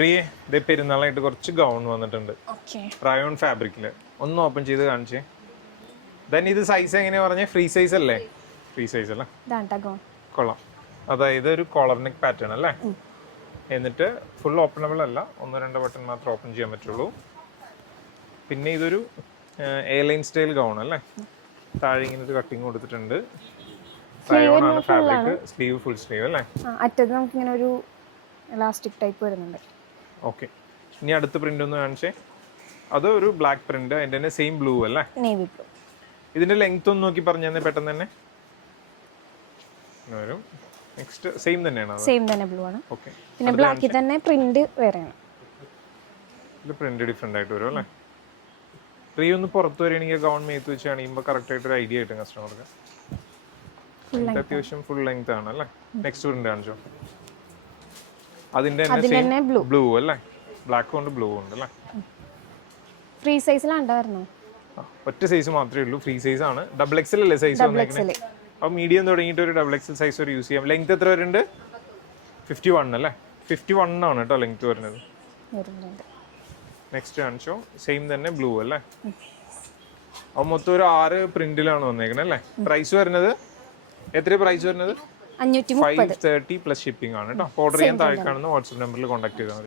പ്രിയേ ഇതേ പെരുന്നാളായിട്ട് കുറച്ച് ഗൗൺ വന്നിട്ടുണ്ട് റയോൺ ഫാബ്രിക്കില്. ഒന്ന് ഓപ്പൺ ചെയ്ത് കാണിച്ചേ. ദെൻ ഇത് സൈസ് എങ്ങനെയാ പറഞ്ഞേ? ഫ്രീ സൈസ് അല്ലേ? ഫ്രീ സൈസ് അല്ലേ? കൊള്ളാം. അതായത് ഒരു കോളർ നെക്ക് പാറ്റേൺ അല്ലേ? എന്നിട്ട് ഫുൾ ഓപ്പണബിൾ അല്ല, 1-2 ബട്ടൺ മാത്രം ഓപ്പൺ ചെയ്യാൻ പറ്റുള്ളൂ. പിന്നെ ഇതൊരു എയർലൈൻ സ്റ്റൈൽ ഗൗൺ അല്ലേ? താഴെ ഇങ്ങനെ ഒരു കട്ടിങ് കൊടുത്തിട്ടുണ്ട്. റയോൺ ആണ് ഫാബ്രിക്. സ്ലീവ് ഫുൾ സ്ലീവ് അല്ലേ? അറ്റത്ത് നമുക്ക് ഇങ്ങനെ ഒരു ഇലാസ്റ്റിക് ടൈപ്പ് വരുന്നുണ്ട്. ഓക്കെ, ഇനി അടുത്ത പ്രിന്റ് ഒന്ന് കാണിച്ചേ. അത് ഒരു ബ്ലാക്ക് പ്രിന്റ്, അതിന്റെ തന്നെ സെയിം ബ്ലൂ അല്ലേ? Navy blue. ഇതിന്റെ ലെങ്ത് ഒന്ന് നോക്കി പറഞ്ഞു തന്നെ പെട്ടെന്ന് തന്നെ വരും. നെക്സ്റ്റ് സെയിം തന്നെയാണ്? സെയിം തന്നെ ബ്ലൂ ആണ്. ഓക്കെ, പിന്നെ ബ്ലാക്കിൽ തന്നെ പ്രിന്റ് വേറെയാണ്. ഇത് പ്രിന്റ് ഡിഫറെന്റ് ആയിട്ട് വരും അല്ലേ? ഫ്രീ ഒന്ന് പുറത്ത് വരികയാണെങ്കിൽ ഗൗൺ മേത്ത് വെച്ച് കാണിക്കുമ്പോൾ കറക്റ്റ് ആയിട്ട് ഒരു ഐഡിയ കിട്ടും കസ്റ്റമർക്ക്. അത്യാവശ്യം ഫുൾ ലെങ്ത് ആണ് അല്ലേ? നെക്സ്റ്റ് പ്രിന്റ് കാണിച്ചോ. അതിന്റെ തന്നെ ബ്ലൂ അല്ലേ? ബ്ലാക്ക് കൊണ്ട് ബ്ലൂ ഉണ്ട് അല്ലേ? ഫ്രീ സൈസിലാണ്ടായിരുന്നു. ഒറ്റ സൈസ് മാത്രമേ ഉള്ളൂ, ഫ്രീ സൈസ് ആണ്. ഡബിൾ എക്സൽ അല്ലേ സൈസ് വന്നേക്കുന്നത്? അപ്പോൾ മീഡിയം തുടങ്ങിയിട്ട് ഒരു ഡബിൾ എക്സൽ സൈസ് വരെ യൂസ് ചെയ്യാം. ലെങ്ത് എത്ര വരുന്നുണ്ട്? 51 അല്ലേ? 51 ആണ് കേട്ടോ ലെങ്ത് വരുന്നത്. നെക്സ്റ്റ് കാണിച്ചോ. സെയിം തന്നെ ബ്ലൂ അല്ലേ? അപ്പോൾ മൊത്തം ഒരു 6 പ്രിന്റിലാണ് വന്നേക്കുന്നത് അല്ലേ? പ്രൈസ് വരുന്നത് എത്ര? പ്രൈസ് വരുന്നത് 530 പ്ലസ് ഷിപ്പിംഗ് ആണ് കേട്ടോ. ഓർഡർ ചെയ്യാൻ താഴെ കാണുന്ന വാട്സ്ആപ്പ് നമ്പറിൽ കോൺടാക്ട് ചെയ്താൽ മതി.